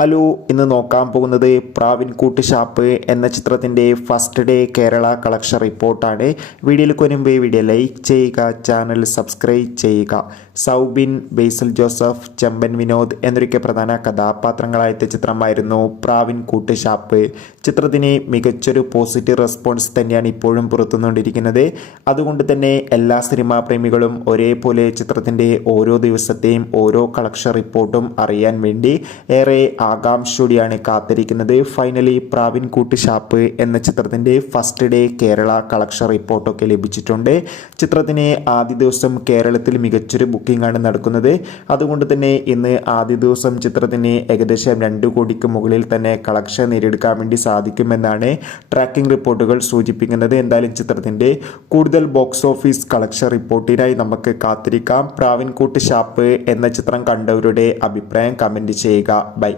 Hello, ഇന്ന് നോക്കാൻ പോകുന്നത് പ്രാവിൻകൂട്ട് ഷാപ്പ് എന്ന ചിത്രത്തിൻ്റെ ഫസ്റ്റ് ഡേ കേരള കളക്ഷൻ റിപ്പോർട്ടാണ്. വീഡിയോയിലേക്ക് വരുമ്പോൾ വീഡിയോ ലൈക്ക് ചെയ്യുക, ചാനൽ സബ്സ്ക്രൈബ് ചെയ്യുക. സൗബിൻ, ബേസിൽ ജോസഫ്, ചെമ്പൻ വിനോദ് എന്നൊക്കെ പ്രധാന കഥാപാത്രങ്ങളായ ചിത്രമായിരുന്നു പ്രാവിൻകൂട്ട് ഷാപ്പ്. ചിത്രത്തിന് മികച്ചൊരു പോസിറ്റീവ് റെസ്പോൺസ് തന്നെയാണ് ഇപ്പോഴും പുറത്തുകൊണ്ടിരിക്കുന്നത്. അതുകൊണ്ട് തന്നെ എല്ലാ സിനിമാ പ്രേമികളും ഒരേപോലെ ചിത്രത്തിൻ്റെ ഓരോ ദിവസത്തെയും ഓരോ കളക്ഷൻ റിപ്പോർട്ടും അറിയാൻ വേണ്ടി ഏറെ ആകാംക്ഷയോടെയാണ് കാത്തിരിക്കുന്നത്. ഫൈനലി പ്രാവിൻകൂട്ട് ഷാപ്പ് എന്ന ചിത്രത്തിൻ്റെ ഫസ്റ്റ് ഡേ കേരള കളക്ഷൻ റിപ്പോർട്ടൊക്കെ ലഭിച്ചിട്ടുണ്ട്. ചിത്രത്തിന് ആദ്യ ദിവസം കേരളത്തിൽ മികച്ചൊരു ബുക്കിംഗ് ആണ് നടക്കുന്നത്. അതുകൊണ്ട് തന്നെ ഇന്ന് ആദ്യ ദിവസം ചിത്രത്തിന് ഏകദേശം 2 കോടിക്ക് മുകളിൽ തന്നെ കളക്ഷൻ നേടിയെടുക്കാൻ വേണ്ടി സാധിക്കുമെന്നാണ് ട്രാക്കിംഗ് റിപ്പോർട്ടുകൾ സൂചിപ്പിക്കുന്നത്. എന്തായാലും ചിത്രത്തിൻ്റെ കൂടുതൽ ബോക്സ് ഓഫീസ് കളക്ഷൻ റിപ്പോർട്ടിനായി നമുക്ക് കാത്തിരിക്കാം. പ്രാവിൻകൂട്ട് ഷാപ്പ് എന്ന ചിത്രം കണ്ടവരുടെ അഭിപ്രായം കമൻറ്റ് ചെയ്യുക. ബൈ.